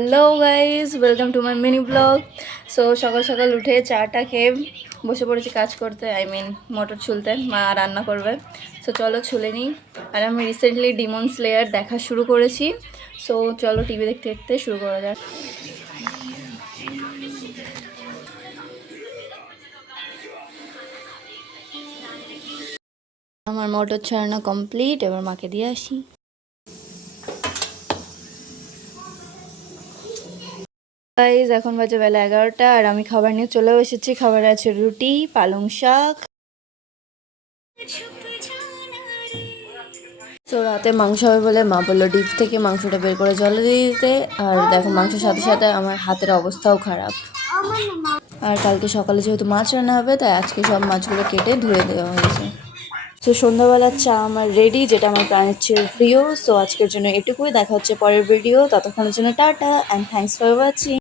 Hello guys, welcome to my mini blog. So সকাল সকাল উঠে চাটা খেয়ে বসে পড়েছি কাজ করতে, মোটর ছুলতে। মা রান্না করবে, সো চলো ছুলে নিই। আর আমি রিসেন্টলি ডিমন স্লেয়ার দেখা শুরু করেছি, সো চলো টিভি দেখতে দেখতে শুরু করা যাক। আমার মোটর ছাড়ানো কমপ্লিট, এবার মাকে দিয়ে আসি। গাইজ এখন বাজে বেলা 11টা, আর আমি খাবার নিয়ে চলেও এসেছি। খাবারে আছে রুটি, পালং শাক। তো রাতে মাংস হবে বলে মা বললো ডিপ থেকে মাংসটা বের করে জলে দিয়ে দিতে। আর দেখো মাংসের সাথে সাথে আমার হাতের অবস্থাও খারাপ। আর কালকে সকালে যেহেতু মাছ রান্না হবে, তাই আজকে সব মাছগুলো কেটে ধুয়ে দেওয়া হয়েছে। তো সন্ধ্যাবেলার চা আমার রেডি, যেটা আমার প্রাণের চেয়ে প্রিয়। সো আজকের জন্য এটুকুই, দেখা হচ্ছে পরের ভিডিও। ততক্ষণের জন্য tata and thanks for watching.